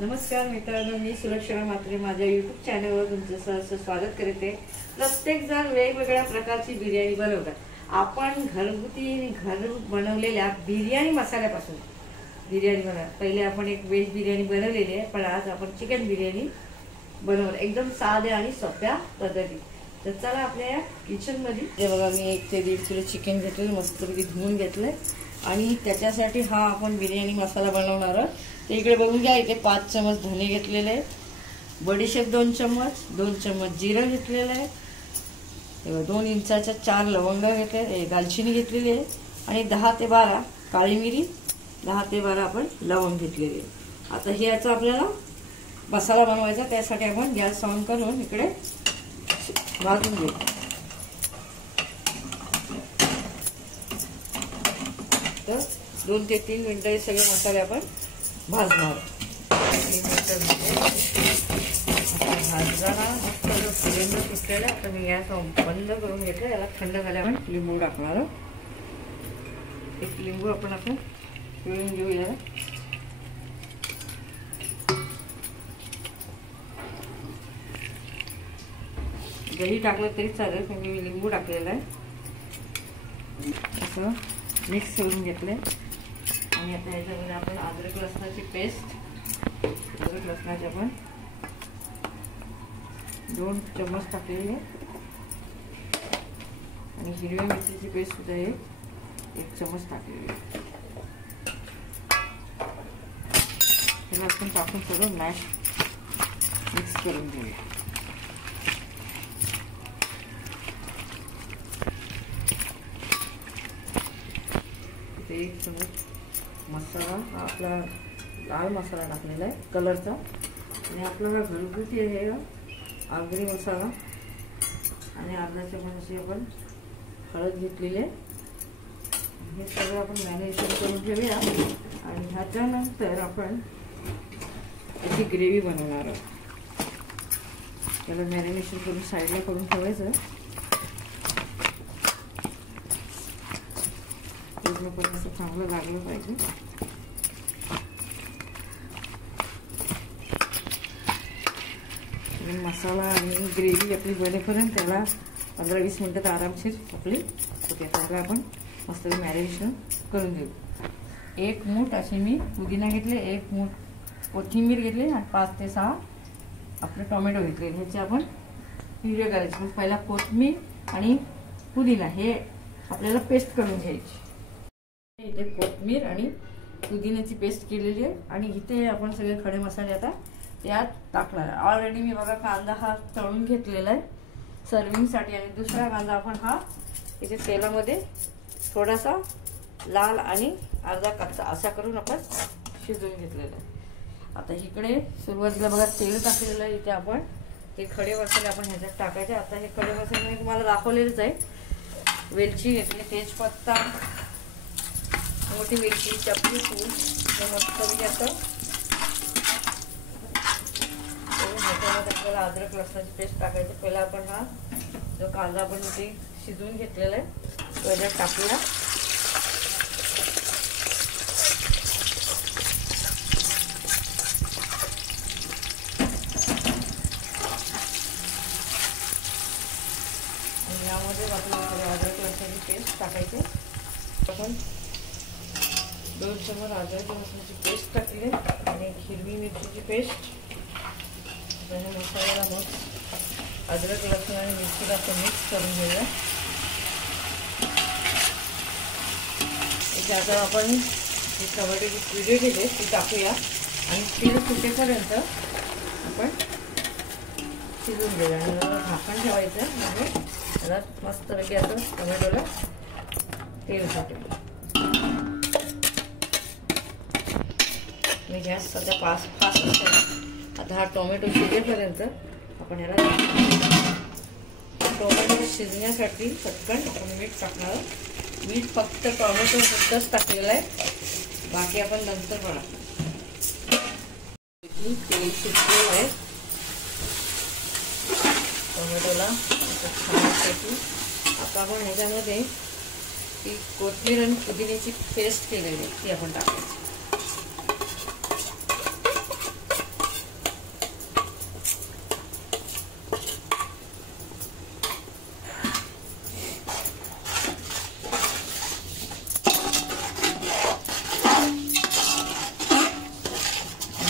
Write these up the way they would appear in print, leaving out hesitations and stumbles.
नमस्कार मित्रांनो, मी सुलक्षणा म्हात्रे माझ्या यूट्यूब चॅनलवर तुमचं सहर्ष स्वागत करते। प्रत्येक जण वेगवेगळ्या प्रकारची बिर्याणी बनवतात। आपण घरगुती बनवलेल्या बिर्याणी मसाल्यापासून बिर्याणी बनवणार। पहिले आपण एक व्हेज बिर्याणी बनवलेली आहे, पण आज आपण चिकन बिर्याणी बनवणार एकदम साध्या आणि सोप्या पद्धतीने। तर चला आपल्या किचन मध्ये हे बघा, मी 1 ते 1.5 किलो चिकन घेतलं, मस्तपैकी धुवून घेतलंय आणि त्याच्यासाठी हा आपण बिर्याणी मसाला बनवणार आहोत। ते इकडे बघून घ्या, इथे 5 चमच धने घेतलेले आहेत, बडीशेप 2 चमच, 2 चमच जिरं घेतलेलं आहे, 2 इंचाच्या 4 लवंग घेतले, दालचिनी घेतलेली आहे आणि 10 ते 12 काळी मिरी, 10 ते 12 आपण लवंग घेतलेली आहे। आता हे याचा आपल्याला मसाला बनवायचा, त्यासाठी आपण गॅस ऑन करून इकडे भाजून घेऊ। तर 2 ते 3 मिनिटं हे सगळे मसाले आपण भाजणार। 3 मिनिटं भाजताना सगळं सिलेंडर सुटलेलं आहे। आता मी गॅस बंद करून घेतलं, याला थंड झाल्यावर लिंबू टाकणार। एक लिंबू आपण पिळून घेऊया। दही टाकलं तरी चालेल, पण मी लिंबू टाकलेला आहे। असं मिक्स करून घेतले आणि आता याच्यामध्ये आपण अद्रक लसणाची पेस्ट, अद्रक लसणाची आपण 2 चम्मच टाकलेली आहे आणि हिरव्या मिरचीची पेस्ट सुद्धा 1 चम्मच टाकलेली आहे। त्याला आपण टाकून सगळं मॅश मिक्स करून घेऊया। एक चमच मसाला, हा आपला लाल मसाला टाकलेला आहे कलरचा, आणि आपला हा घरगुती आहे आगरी मसाला, आणि अर्धा चमच अशी आपण हळद घेतलेली आहे। हे सगळं आपण मॅरिनेशन करून ठेवूया आणि ह्याच्यानंतर आपण याची ग्रेव्ही बनवणार आहोत। त्याला मॅरिनेशन करून साईडला करून ठेवायचं। पण असं चांगलं लागलं पाहिजे। मसाला आणि ग्रेव्ही आपली बनेपर्यंत त्याला 15-20 मिनिटात आरामशीर आपली होते। त्याला आपण मस्त मॅरिनेशन करून देऊ। 1 मूठ अशी मी पुदिना घेतले, 1 मूठ कोथिंबीर घेतली आणि 5 ते 6 आपले टोमॅटो घेतले। ह्याचे आपण प्युरी करायची। पहिला कोथिंबीर आणि पुदिना हे आपल्याला पेस्ट करून घ्यायची। इथे कोथिंबीर आणि पुदिन्याची पेस्ट केलेली आहे आणि इथे आपण सगळे खडे मसाले आता यात टाकणार। ऑलरेडी मी बघा कांदा हा तळून घेतलेला आहे सर्विंगसाठी, आणि दुसरा कांदा आपण हा इथे तेलामध्ये थोडासा लाल आणि अर्धा कच्चा असा करून आपण शिजवून घेतलेला आहे। आता इकडे सुरुवातीला बघा तेल टाकलेलं आहे, इथे आपण हे खडे मसाले आपण ह्याच्यात टाकायचे। आता हे खडे मसाले मी तुम्हाला दाखवलेलेच आहे। वेलची घेतली, तेजपत्ता, मोठी मिरची, चपली फूल, मस्त असं ह्याच्यामध्ये आपल्याला अद्रक लसणाची पेस्ट टाकायची। पहिला आपण हा जो कांदा आपण इथे शिजवून घेतलेला आहे तो याच्यात टाकूया। आणि यामध्ये आपल्याला अद्रक लसणाची पेस्ट टाकायची। आपण 2 चमच अद्रक लसणाची पेस्ट टाकली आणि हिरवी मिरचीची पेस्ट। त्याने मसाल्याला मग अद्रक लसूण आणि मिरचीला आपण मिक्स करून घेऊया। आता आपण जी टोमॅटोची प्युरी केली ती टाकूया आणि तेल सुटेपर्यंत आपण शिजवून घेऊया आणि झाकण ठेवायचं, म्हणजे त्याला मस्तपैकी असं टोमॅटोला तेल सुटेल। मी गॅस सध्या फास्ट असते। आता हा टोमॅटो शिजेपर्यंत आपण याला टोमॅटो शिजण्यासाठी पटकन आपण मीठ टाकणार। मीठ फक्त टोमॅटो सुद्धाच टाकलेलं आहे, बाकी आपण नंतर टाकणार। तेल सुटलेलं आहे टोमॅटोला छानपैकी। आता आपण ह्याच्यामध्ये ती कोथिंबीर आणि पुदिन्याची पेस्ट केलेली आहे ती आपण टाकायची।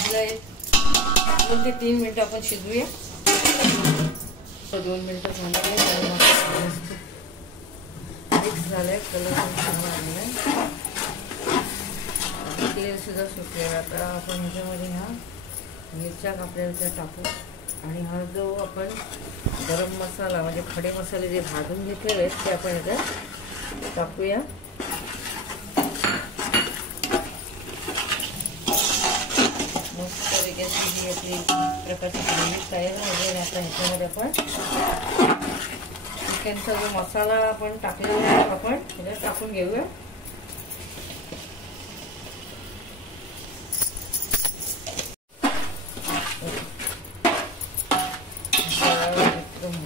शिजलंय 2 ते 3 मिनिटं आपण शिजवूया. 2 मिनिटं झाले, मिक्स झालंय, कलर पण छान आलेला आहे, तेल सुद्धा सुटलेलं. आता आपण ह्याच्यामध्ये ह्या मिरच्या कापलेल्या त्या टाकू आणि हा जो आपण गरम मसाला म्हणजे खडे मसाले जे भाजून घेतलेले आहेत ते आपण याच्यात टाकूया. मस्त वेगळी आपली प्रकारची ग्रेव्ही तयार झाली. आणि आता ह्याच्यामध्ये आपण चिकनचा जो मसाला आपण टाकलेला आहे आपण ह्याच्यात टाकून घेऊया.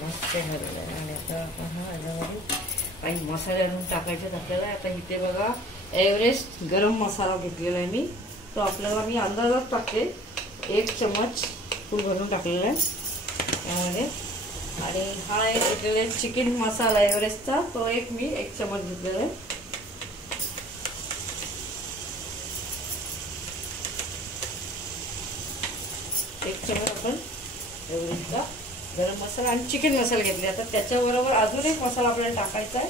मस्त झालेलं आहे. आणि आता आपण ह्याच्यामध्ये काही मसाले आणून टाकायचे आपल्याला. आता इथे बघा एव्हरेस्ट गरम मसाला घेतलेला आहे मी, तो आपल्याला मी अंदाजात टाकते. 1 चम्मच फुल भरून टाकलेला आहे त्यामध्ये. आणि हा एक घेतलेला चिकन मसाला एव्हरेस्टचा, तो मी 1 चम्मच घेतलेला आहे. एक चम्मच आपण एव्हरेस्टचा गरम मसाला आणि चिकन मसाला घेतले. आता त्याच्याबरोबर अजून एक मसाला आपल्याला टाकायचा आहे.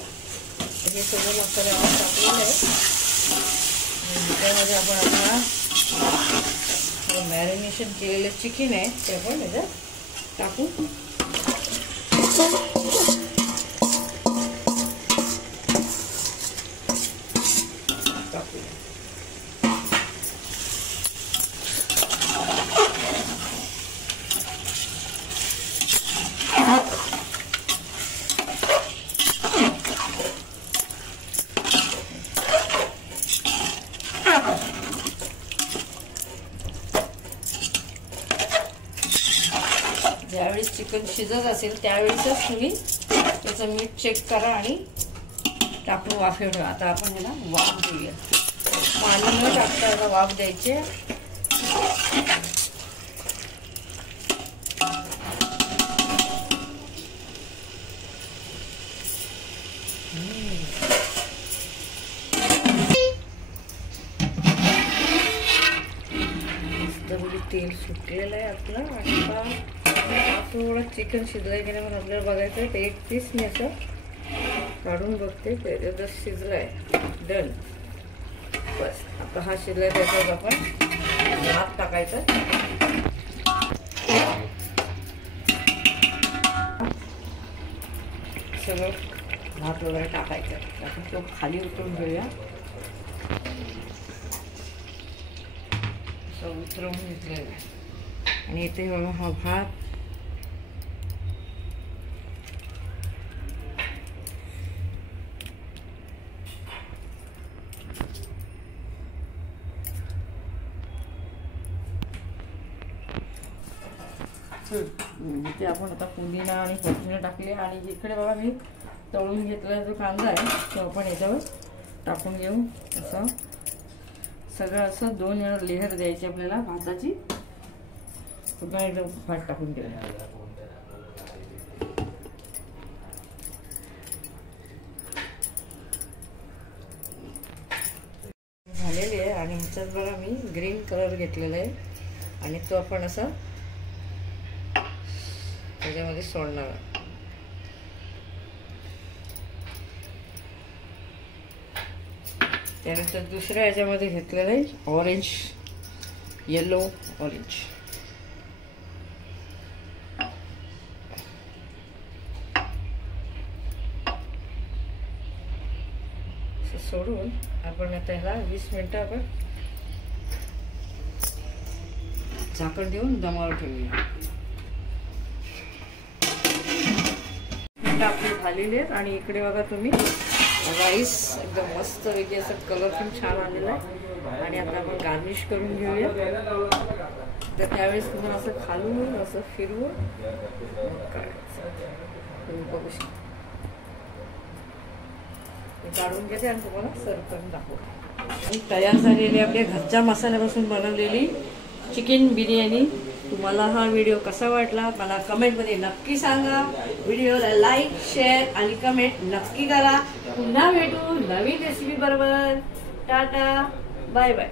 हे सगळे मसाले आपण टाकलेले आहे. त्यामध्ये आपण आता मॅरिनेशन केलेलं चिकन आहे ते आपण याच्यात टाकू. ज्यावेळेस चिकन शिजत असेल त्यावेळेसच तुम्ही त्याचं मीठ चेक करा आणि टाकून वाफेवर ठेवा. आता आपण याला वाफ देऊया. पाणी न टाकता याला वाफ द्यायचे. तेल सुटलेलं आहे आपलं. आता थोडं चिकन शिजलंय की नाही आपल्याला बघायचं आहे. एक पीस मी असं काढून बघते, त्याच्यात शिजलंय. डन. बस आता हा शिजलाय, त्याच्यात आपण भात टाकायचा. सगळं भात वगैरे टाकायचं. आपण तो खाली उतरून घेऊया. उतरवून घेतलेला आहे. आणि इथे बघा हा भात इथे आपण आता पुदिना आणि कोथिंबीर टाकली. आणि इकडे बघा मी तळून घेतलेला जो कांदा आहे तो आपण याच्यावर टाकून घेऊ. असं सगळं असं 2 वेळा लेअर द्यायची आपल्याला भाताची. पुन्हा एकदम भात टाकून घेऊया. झालेली आहे. आणि ह्याच्यात बघा मी ग्रीन कलर घेतलेला आहे आणि तो आपण असं त्याच्यामध्ये सोडणार. त्यानंतर दुसऱ्या ह्याच्यामध्ये घेतलेलं आहे ऑरेंज, येलो ऑरेंज. सोडून आपण आता ह्याला 20 मिनिटं आपण झाकण देऊन दमावर ठेवूया. आपली झालेली आहेत. आणि इकडे बघा तुम्ही राईस एकदम मस्त वेगळी असं कलर पण छान आलेला आहे. आणि आता आपण गार्निश करून घेऊया. तर त्यावेळेस तुम्हाला असं खालून असं फिरवून तुम्ही बघू शकता. काढून घेते आणि तुम्हाला सर्व करून दाखवते. तयार झालेली आपल्या घरच्या मसाल्यापासून बनवलेली चिकन बिर्याणी. तुम्हाला हा व्हिडिओ कसा वाटला मला कमेंटमध्ये नक्की सांगा. व्हिडिओला लाईक, शेअर आणि कमेंट नक्की करा. पुन्हा भेटू नवीन रेसिपी बरोबर. Tata, bye bye.